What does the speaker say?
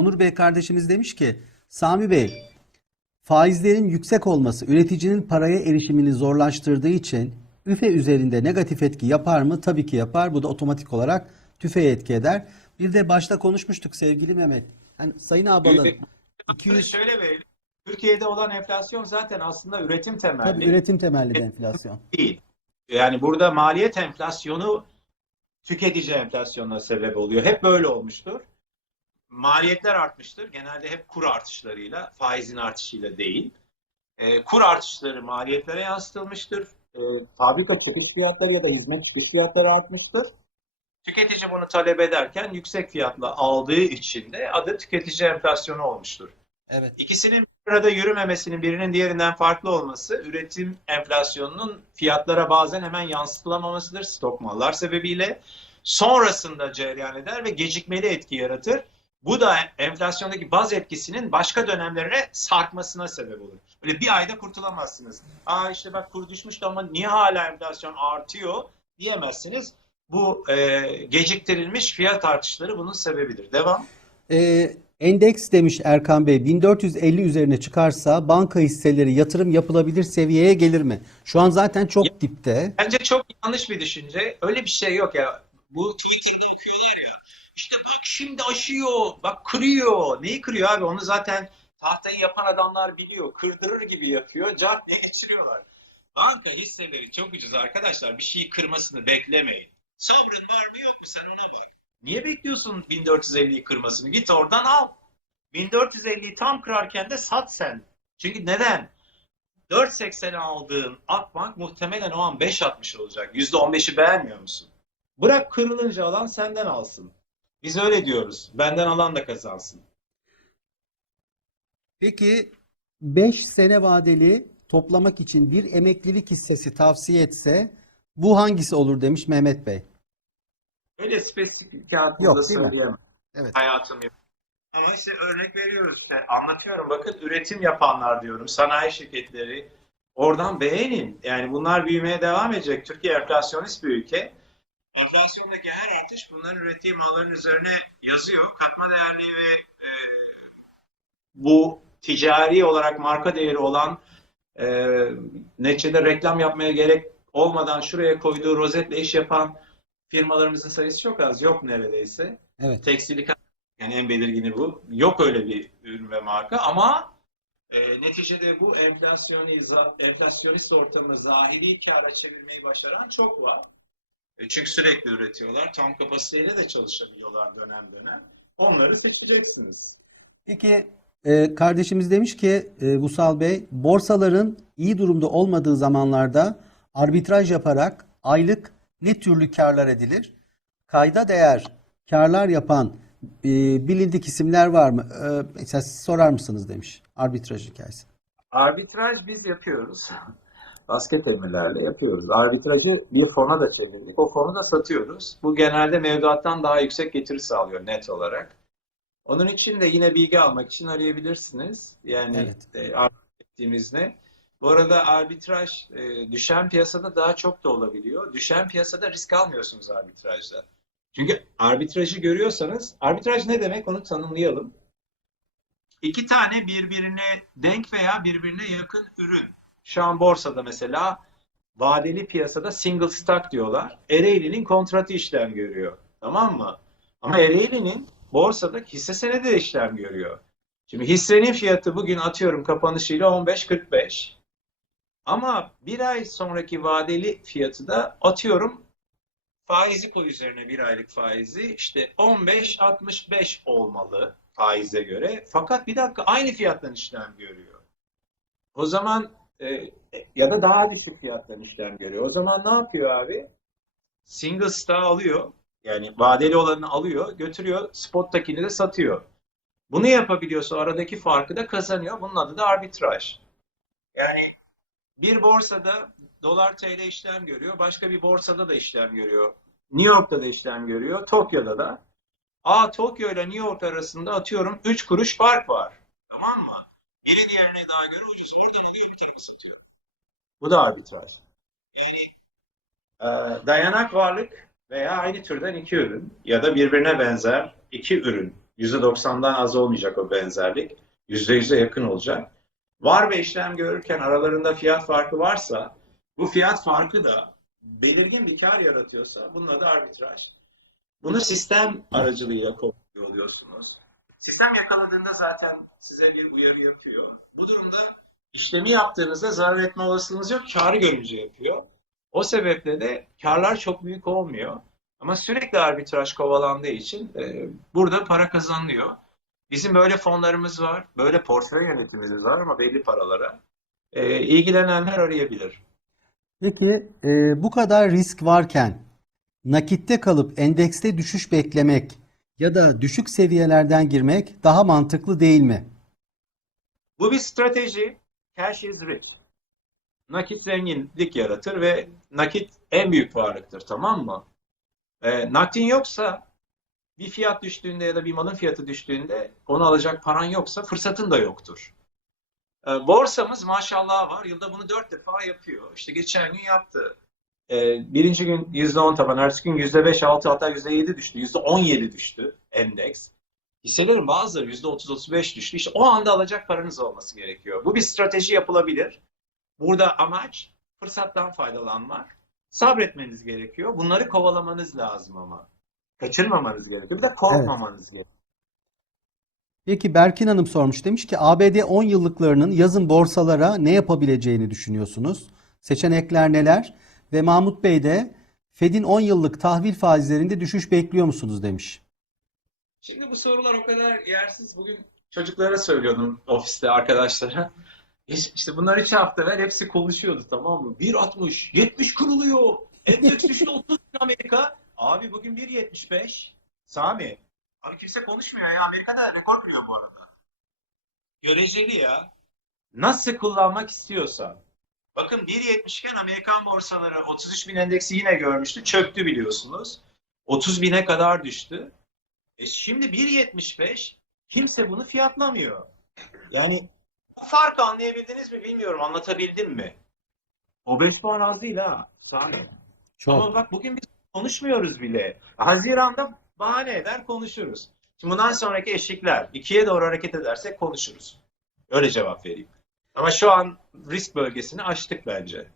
Onur Bey kardeşimiz demiş ki Sami Bey faizlerin yüksek olması üreticinin paraya erişimini zorlaştırdığı için üfe üzerinde negatif etki yapar mı? Tabii ki yapar. Bu da otomatik olarak tüfeğe etki eder. Bir de başta konuşmuştuk sevgili Mehmet. Yani Sayın Ağbal'ın Büyük- 200 Şöyle verelim. Türkiye'de olan enflasyon zaten aslında üretim temelli tabii üretim temelli bir enflasyon. değil. Yani burada maliyet enflasyonu tüketici enflasyonuna sebep oluyor. Hep böyle olmuştur. Maliyetler artmıştır. Genelde hep kur artışlarıyla, faizin artışıyla değil. Ee, kur artışları maliyetlere yansıtılmıştır. Ee, fabrika çıkış fiyatları ya da hizmet çıkış fiyatları artmıştır. Tüketici bunu talep ederken yüksek fiyatla aldığı için de adı tüketici enflasyonu olmuştur. Evet. İkisinin bir arada yürümemesinin birinin diğerinden farklı olması üretim enflasyonunun fiyatlara bazen hemen yansıtılamamasıdır stok mallar sebebiyle. Sonrasında cereyan eder ve gecikmeli etki yaratır. Bu da enflasyondaki baz etkisinin başka dönemlerine sarkmasına sebep olur. Böyle bir ayda kurtulamazsınız. Aa işte bak kur düşmüştü ama niye hala enflasyon artıyor diyemezsiniz. Bu e, geciktirilmiş fiyat artışları bunun sebebidir. Devam. Ee, endeks demiş Erkan Bey 1450 üzerine çıkarsa banka hisseleri yatırım yapılabilir seviyeye gelir mi? Şu an zaten çok dipte. Bence çok yanlış bir düşünce. Öyle bir şey yok ya. Bu Twitter'da okuyorlar ya. İşte bak şimdi aşıyor, bak kırıyor. Neyi kırıyor abi? Onu zaten tahtayı yapan adamlar biliyor. Kırdırır gibi yapıyor. Cart ne geçiriyorlar. Banka hisseleri çok ucuz arkadaşlar. Bir şeyi kırmasını beklemeyin. Sabrın var mı yok mu sen ona bak. Niye bekliyorsun 1450'yi kırmasını? Git oradan al. 1450'yi tam kırarken de sat sen. Çünkü neden? 4.80'e aldığın Akbank muhtemelen o an 5.60 olacak. %15'i beğenmiyor musun? Bırak kırılınca alan senden alsın. Biz öyle diyoruz. Benden alan da kazansın. Peki 5 sene vadeli toplamak için bir emeklilik hissesi tavsiye etse bu hangisi olur demiş Mehmet Bey. Öyle spesifik kağıt Yok, burada söyleyemem. Evet. Hayatım yok. Ama işte örnek veriyoruz işte anlatıyorum. Bakın üretim yapanlar diyorum. Sanayi şirketleri. Oradan beğenin. Yani bunlar büyümeye devam edecek. Türkiye enflasyonist bir ülke. Enflasyondaki her artış bunların ürettiği malların üzerine yazıyor. Katma değerli ve e, bu ticari olarak marka değeri olan e, neticede reklam yapmaya gerek olmadan şuraya koyduğu rozetle iş yapan firmalarımızın sayısı çok az. Yok neredeyse. Evet. Tekstilik yani en belirgini bu. Yok öyle bir ürün ve marka ama e, neticede bu enflasyonist ortamı zahiri kâra çevirmeyi başaran çok var. E, çünkü sürekli üretiyorlar. Tam kapasiteyle de çalışabiliyorlar dönem dönem. Onları seçeceksiniz. Peki e, kardeşimiz demiş ki e, Vusal Bey borsaların iyi durumda olmadığı zamanlarda arbitraj yaparak aylık ne türlü karlar edilir? Kayda değer karlar yapan e, bilindik isimler var mı? E, mesela siz sorar mısınız demiş arbitraj hikayesi. Arbitraj biz yapıyoruz. Basket emirlerle yapıyoruz. Arbitrajı bir fona da çevirdik. O fonu da satıyoruz. Bu genelde mevduattan daha yüksek getiri sağlıyor net olarak. Onun için de yine bilgi almak için arayabilirsiniz. Yani Evet. e, arbitraj ettiğimizde. Bu arada arbitraj e, düşen piyasada daha çok da olabiliyor. Düşen piyasada risk almıyorsunuz arbitrajda. Çünkü arbitrajı görüyorsanız, arbitraj ne demek onu tanımlayalım. İki tane birbirine denk veya birbirine yakın ürün. Şu an borsada mesela vadeli piyasada single stock diyorlar. Ereğli'nin kontratı işlem görüyor. Tamam mı? Ama Ereğli'nin borsada hisse senedi de işlem görüyor. Şimdi hissenin fiyatı bugün atıyorum kapanışıyla 15.45. Ama bir ay sonraki vadeli fiyatı da atıyorum faizi koy üzerine bir aylık faizi işte 15.65 olmalı faize göre. Fakat bir dakika aynı fiyattan işlem görüyor. O zaman e, ya da daha düşük fiyattan işlem görüyor. O zaman ne yapıyor abi? Single stock alıyor. Yani vadeli olanını alıyor, götürüyor, spot'takini de satıyor. Bunu yapabiliyorsa aradaki farkı da kazanıyor. Bunun adı da arbitraj. Yani bir borsada dolar TL işlem görüyor, başka bir borsada da işlem görüyor. New York'ta da işlem görüyor, Tokyo'da da. Aa Tokyo ile New York arasında atıyorum 3 kuruş fark var. Tamam mı? Biri diğerine daha göre ucuz. Oradan alıyor bir tarafı satıyor. Bu da arbitraj. Yani e, dayanak varlık veya aynı türden iki ürün ya da birbirine benzer iki ürün %90'dan az olmayacak o benzerlik. %100'e yakın olacak. Var ve işlem görürken aralarında fiyat farkı varsa bu fiyat farkı da belirgin bir kar yaratıyorsa bunun adı arbitraj. Bunu sistem aracılığıyla kovalıyor oluyorsunuz. Sistem yakaladığında zaten size bir uyarı yapıyor. Bu durumda işlemi yaptığınızda zarar etme olasılığınız yok. Karı görünce yapıyor. O sebeple de karlar çok büyük olmuyor. Ama sürekli arbitraj kovalandığı için e, burada para kazanılıyor. Bizim böyle fonlarımız var, böyle portföy yönetimimiz var ama belli paralara. E, ilgilenenler arayabilir. Peki e, bu kadar risk varken nakitte kalıp endekste düşüş beklemek ya da düşük seviyelerden girmek daha mantıklı değil mi? Bu bir strateji. Cash is rich. Nakit zenginlik yaratır ve nakit en büyük varlıktır, tamam mı? E, nakdin yoksa bir fiyat düştüğünde ya da bir malın fiyatı düştüğünde onu alacak paran yoksa fırsatın da yoktur. E, borsamız maşallah var. Yılda bunu dört defa yapıyor. İşte geçen gün yaptı. E, birinci gün %10 taban, ertesi gün %5, 6 hatta %7 düştü. %17 düştü endeks. Hisselerin bazıları %30-35 düştü. İşte o anda alacak paranız olması gerekiyor. Bu bir strateji yapılabilir. Burada amaç fırsattan faydalanmak. Sabretmeniz gerekiyor. Bunları kovalamanız lazım ama. Kaçırmamanız gerekiyor. Bir de korkmamanız gerekiyor. Peki Berkin Hanım sormuş demiş ki ABD 10 yıllıklarının yazın borsalara ne yapabileceğini düşünüyorsunuz? Seçenekler neler? Ve Mahmut Bey de Fed'in 10 yıllık tahvil faizlerinde düşüş bekliyor musunuz demiş. Şimdi bu sorular o kadar yersiz. Bugün çocuklara söylüyordum ofiste arkadaşlara. İşte bunlar iki hafta evvel hepsi konuşuyordu tamam mı? 1.60, 70 kırılıyor. Endeks düştü 30 Amerika. Abi bugün 1.75. Sami. Abi kimse konuşmuyor ya. Amerika'da rekor kırıyor bu arada. Göreceli ya. Nasıl kullanmak istiyorsan. Bakın 1.70 iken Amerikan borsaları 33 bin endeksi yine görmüştü. Çöktü biliyorsunuz. 30 bine kadar düştü. E şimdi 1.75 kimse bunu fiyatlamıyor. Yani farkı anlayabildiniz mi bilmiyorum. Anlatabildim mi? O 5 puan az değil ha. Sami. Çok. Ama bak bugün biz konuşmuyoruz bile. Haziran'da bahane eder konuşuruz. Şimdi bundan sonraki eşikler ikiye doğru hareket edersek konuşuruz. Öyle cevap vereyim. Ama şu an risk bölgesini aştık bence.